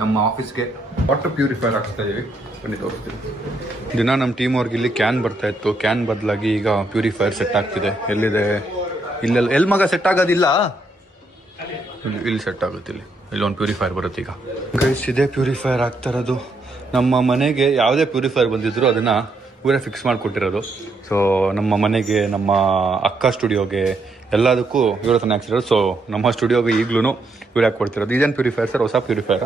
ನಮ್ಮ ಆಫೀಸ್ಗೆ water purifier ಹಾಕ್ಸ್ತಾ ಇದೀವಿ. ಬನ್ನಿ ತೋರಿಸ್ತೀವಿ. ದಿನ ನಮ್ಮ ಟೀಮ್ ಅವ್ರಿಗೆ ಇಲ್ಲಿ ಕ್ಯಾನ್ ಬರ್ತಾ ಇತ್ತು. ಕ್ಯಾನ್ ಬದಲಾಗಿ ಈಗ ಪ್ಯೂರಿಫೈರ್ ಸೆಟ್ ಆಗ್ತಿದೆ. ಎಲ್ಲಿದೆ? ಇಲ್ಲೆಲ್ಲ ಎಲ್ಲಿ ಮಗ ಸೆಟ್ ಆಗೋದಿಲ್ಲ. ಇಲ್ಲಿ ಸೆಟ್ ಆಗುತ್ತೆ. ಇಲ್ಲೊಂದು ಪ್ಯೂರಿಫೈರ್ ಬರುತ್ತೆ ಈಗ. ಗೈಸ್, ಇದೇ ಪ್ಯೂರಿಫೈರ್ ಆಗ್ತಾ ಇರೋದು. ನಮ್ಮ ಮನೆಗೆ ಯಾವುದೇ ಪ್ಯೂರಿಫೈರ್ ಬಂದಿದ್ರು ಅದನ್ನು ಇವರೇ ಫಿಕ್ಸ್ ಮಾಡಿಕೊಟ್ಟಿರೋದು. ಸೊ ನಮ್ಮ ಮನೆಗೆ, ನಮ್ಮ ಅಕ್ಕ ಸ್ಟುಡಿಯೋಗೆ, ಎಲ್ಲದಕ್ಕೂ ಇವ್ರ ಹತ್ರ ಹಾಕ್ಸಿರೋದು. ಸೊ ನಮ್ಮ ಸ್ಟುಡಿಯೋಗೆ ಈಗಲೂ ಇವ್ರು ಯಾಕೆ ಕೊಡ್ತಿರೋದು. ಇದೇನು ಪ್ಯೂರಿಫೈರ್ ಸರ್? ಹೊಸ ಪ್ಯೂರಿಫೈರ್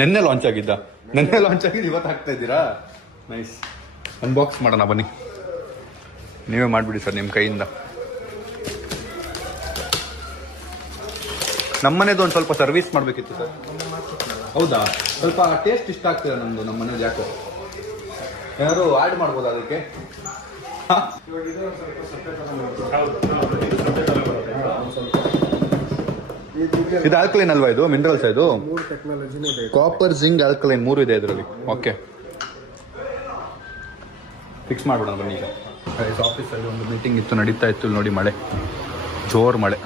ನೆನ್ನೆ ಲಾಂಚ್ ಆಗಿದ್ದ. ನೆನ್ನೆ ಲಾಂಚ್ ಆಗಿದ್ದು ಇವತ್ತು ಹಾಕ್ತಾ ಇದ್ದೀರಾ? ನೈಸ್. ಅನ್ಬಾಕ್ಸ್ ಮಾಡೋಣ ಬನ್ನಿ. ನೀವೇ ಮಾಡಿಬಿಡಿ ಸರ್ ನಿಮ್ಮ ಕೈಯಿಂದ. ನಮ್ಮನೇದು ಒಂದು ಸ್ವಲ್ಪ ಸರ್ವಿಸ್ ಮಾಡಬೇಕಿತ್ತು ಸರ್. ಹೌದಾ? ಸ್ವಲ್ಪ ಟೇಸ್ಟ್ ಇಷ್ಟ ಆಗ್ತಿದೆ ನಮ್ಮದು. ನಮ್ಮ ಮನೇದು ಯಾಕೋ ಏನಾದ್ರು ಆ್ಯಡ್ ಮಾಡ್ಬೋದಾ ಅದಕ್ಕೆ? ಇದು ಆಲ್ಕಲೈನ್ ಅಲ್ವಾ? ಇದು ಮಿನರಲ್ಸ್. ಇದು ಕಾಪರ್, ಜಿಂಕ್, ಆಲ್ಕಲೈನ್ 3 ಇದೆ ಇದರಲ್ಲಿ. ಓಕೆ, ಫಿಕ್ಸ್ ಮಾಡ್ಬಿಡೋಣ ಬನ್ನಿ. ಈಗ ಆಫೀಸಲ್ಲಿ ಒಂದು ಮೀಟಿಂಗ್ ಇತ್ತು, ನಡೀತಾ ಇತ್ತು. ನೋಡಿ ಮಳೆ, ಜೋರು ಮಳೆ.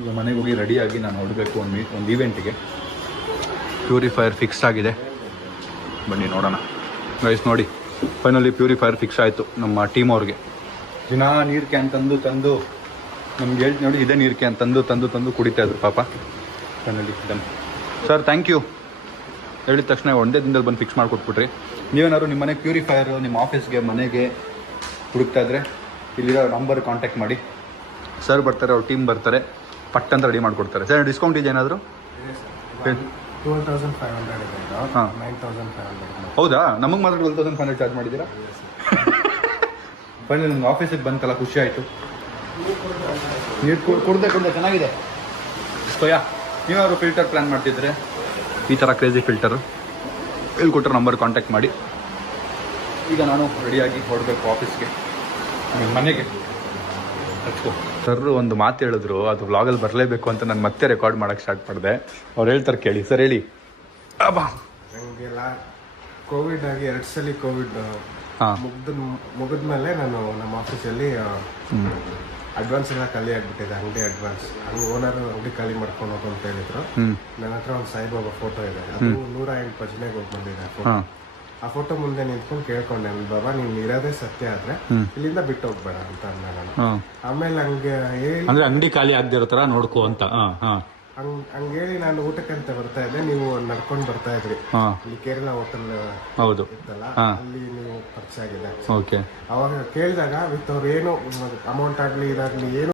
ಈಗ ಮನೆಗೆ ಹೋಗಿ ರೆಡಿಯಾಗಿ ನಾನು ಹೊರಡಬೇಕು ಒಂದು ಈವೆಂಟಿಗೆ. ಪ್ಯೂರಿಫೈರ್ ಫಿಕ್ಸ್ ಆಗಿದೆ. ಬನ್ನಿ ನೋಡೋಣ. ಗೈಸ್ ನೋಡಿ, ಫೈನಲಿ ಪ್ಯೂರಿಫೈರ್ ಫಿಕ್ಸ್ ಆಯಿತು ನಮ್ಮ ಟೀಮ್ ಅವ್ರಿಗೆ. ದಿನ ನೀರು ಕ್ಯಾನ್ ತಂದು ನಮ್ಗೆ ಹೇಳ್ತಿ ನೋಡಿ, ಇದೇ ನೀರು ಕ್ಯಾನ್ ತಂದು ಕುಡಿತಾ ಇದ್ರು ಪಾಪ. Finally done sir, thank you. ಹೇಳಿದ ತಕ್ಷಣ ಒಂದೇ ದಿನದಲ್ಲಿ ಬಂದು ಫಿಕ್ಸ್ ಮಾಡಿಕೊಟ್ಬಿಟ್ರಿ. ನೀವೇನಾದ್ರು ನಿಮ್ಮ ಮನೆಗೆ ಪ್ಯೂರಿಫೈರ್ ನಿಮ್ಮ ಆಫೀಸ್ಗೆ, ಮನೆಗೆ ಹುಡುಕ್ತಾ ಇದ್ರೆ ಇಲ್ಲಿರೋ ನಂಬರ್ ಕಾಂಟ್ಯಾಕ್ಟ್ ಮಾಡಿ. ಸರ್ ಬರ್ತಾರೆ, ಅವ್ರ ಟೀಮ್ ಬರ್ತಾರೆ, ಪಟ್ ಅಂತ ರೆಡಿ ಮಾಡಿಕೊಡ್ತಾರೆ. ಸರ್ ಡಿಸ್ಕೌಂಟ್ ಇದೆ ಏನಾದರೂ? 12,500 ಇದೆ. ಹಾಂ, 9,500. ಹೌದಾ? ನಮಗೆ ಮಾತ್ರ 12,500 ಚಾರ್ಜ್ ಮಾಡಿದ್ದೀರಾ? ಫೈನಲ್ ನಿಮ್ಗೆ ಆಫೀಸಿಗೆ ಬಂತಲ್ಲ, ಖುಷಿ ಆಯಿತು. ನೀರು ಕುಡ್ದೆ ಚೆನ್ನಾಗಿದೆ. ಸೋಯಾ, ನೀವಾದ್ರು ಫಿಲ್ಟರ್ ಪ್ಲ್ಯಾನ್ ಮಾಡ್ತಿದ್ರೆ ಈ ಥರ ಕ್ರೇಜಿ ಫಿಲ್ಟರು ಇಲ್ಲಿ ಕೊಟ್ಟರೆ ನಂಬರ್ ಕಾಂಟ್ಯಾಕ್ಟ್ ಮಾಡಿ. ಈಗ ನಾನು ರೆಡಿಯಾಗಿ ಹೊರಡಬೇಕು ಆಫೀಸ್ಗೆ, ನಿಮ್ಮ ಮನೆಗೆ. ಸರ್ ಒಂದು ಮಾತು ಹೇಳಿದ್ರು, ಅದು ವ್ಲಾಗಲ್ಲಿ ಬರಲೇಬೇಕು ಅಂತ ನಾನು ಮತ್ತೆ ರೆಕಾರ್ಡ್ ಮಾಡೋಕ್ಕೆ ಸ್ಟಾರ್ಟ್ ಮಾಡಿದೆ. ಅವ್ರು ಹೇಳ್ತಾರೆ ಕೇಳಿ. ಸರ್ ಹೇಳಿ. ಅಬ್ಬಾ, ನನಗೆಲ್ಲ ಕೋವಿಡ್ ಆಗಿ 2 ಸಲ ಕೋವಿಡ್ ಮುಗಿದ್ಮೇಲೆ ನಾನು ನಮ್ಮ ಆಫೀಸಲ್ಲಿ ಅಡ್ವಾನ್ಸ್ ಎಲ್ಲ ಖಾಲಿ ಆಗಿಬಿಟ್ಟಿದೆ. ಅಂಗಡಿ ಅಡ್ವಾನ್ಸ್ ಓನರ್ ಅಂಗಡಿ ಖಾಲಿ ಮಾಡ್ಕೊಂಡು ಹೋಗು ಅಂತ ಹೇಳಿದ್ರು. ನನ್ನ ಹತ್ರ ಒಂದು ಸಾಯಿಬಾಬಾ ಫೋಟೋ ಇದೆ. ಅದು 108 ಭಜನೆಗೆ ಹೋಗಿ ಬಂದಿದೆ ಫೋಟೋ. ಆ ಫೋಟೋ ಮುಂದೆ ನಿಂತ್ಕೊಂಡು ಕೇಳ್ಕೊಂಡೆ, ಬಾಬಾ ನೀನ್ ಇರೋದೇ ಸತ್ಯ ಆದ್ರೆ ಇಲ್ಲಿಂದ ಬಿಟ್ಟು ಹೋಗ್ಬೇಡ ಅಂತ ಅಂದೆ ನಾನು. ಆಮೇಲೆ ಹಂಗೆ ಅಂದ್ರೆ ಅಂಗಡಿ ಖಾಲಿ ಆಗದೆ ಇರೋ ತರ ನೋಡ್ಕೋ ಅಂತ. ಹಂಗೇಳಿ ನಾನು ಊಟಕ್ಕಂತ ಬರ್ತಾ ಇದ್ದೆ, ನೀವು ನಡ್ಕೊಂಡು ಬರ್ತಾ ಇದ್ರಿ. ಇಲ್ಲಿ ಕೇರಳ ಹೋಟೆಲ್ ಹೌದು ಇತ್ತಲ್ಲ, ಅಲ್ಲಿ ನೀವು ಪರಿಚಯ ಆಗಿದೆ. ಓಕೆ. ಅವಾಗ ಕೇಳಿದಾಗ ವಿತ್ ಅವ್ರು ಏನು ಅಮೌಂಟ್ ಆಗ್ಲಿ ಇದಾಗ್ಲಿ ಏನು